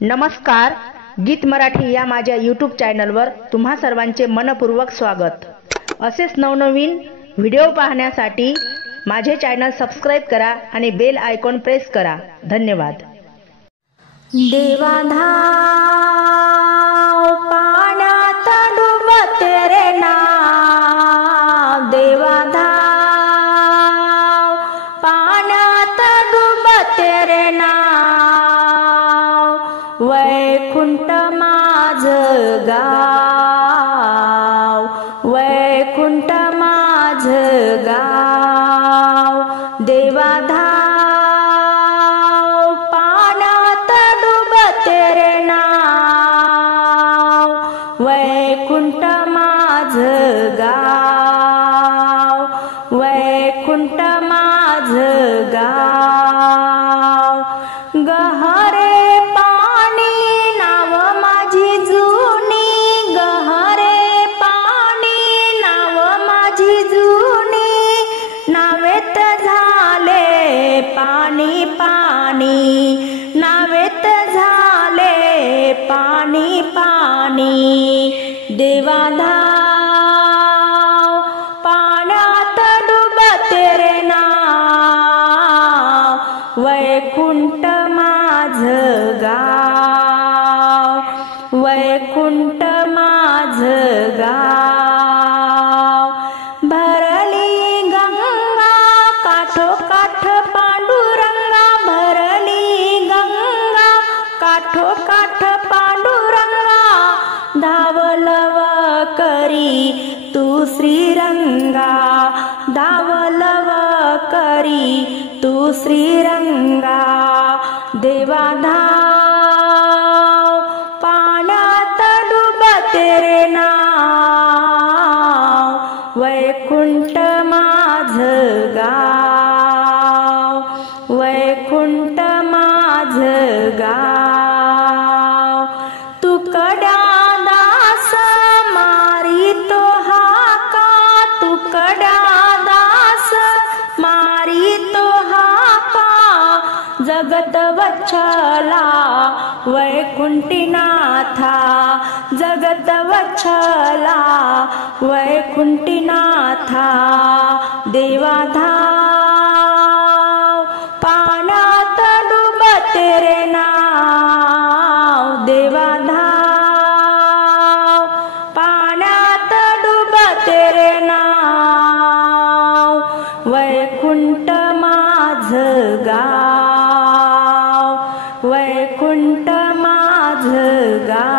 नमस्कार, गीत मराठी या माझ्या यूट्यूब चॅनलवर तुम्हा सर्वांचे मनपूर्वक स्वागत। असेच नवनवीन व्हिडिओ पाहण्यासाठी माझे चॅनल सबस्क्राइब करा आणि बेल आयकॉन प्रेस करा। धन्यवाद। देवाधाव पाण्यात डुबते रे नाव, देवाधाव पाण्यात डुबते रे नाव, वैकुंठ माझं गाव, वैकुंठ माझं गाव, देवाधाव पाण्यात डुबते रे नाव, वैकुंठ माझं गाव, वैकुंठ माझं गाव, गहरे पाणी नाव माझी जुनी, गहरे पाणी नाव माझी जुनी, नावेत झाले पाणी पाणी, नावेत झाले पाणी पाणी, देवाधाव पाण्यात डुबते रे नाव, वैकुंठ माझं गाव, वैकुंठ माझं गाव, भरली गंगा काठोकाठ पांडुरंगा, भरली गंगा काठोकाठ पांडुरंगा, धावलव करी तू श्रीरंगा, धावलव करी तू श्रीरंगा, देवाधाव पाण्यात डुबते रे नाव, वैकुंठ माझं गाव, वैकुंठ माझं गाव, तुकड्या दास मारी तो हाका, तुकड्या दास मारी तो हाका, जगत वच्छला वैकुंठीनाथा, जगत वच्छला वैकुंठीनाथा, देवाधाव पाण्यात डुबते रे नाव, देवाधाव पाण्यात डुबते रे नाव, वैकुंठ माझं गाव, वैकुंठ माझं गाव।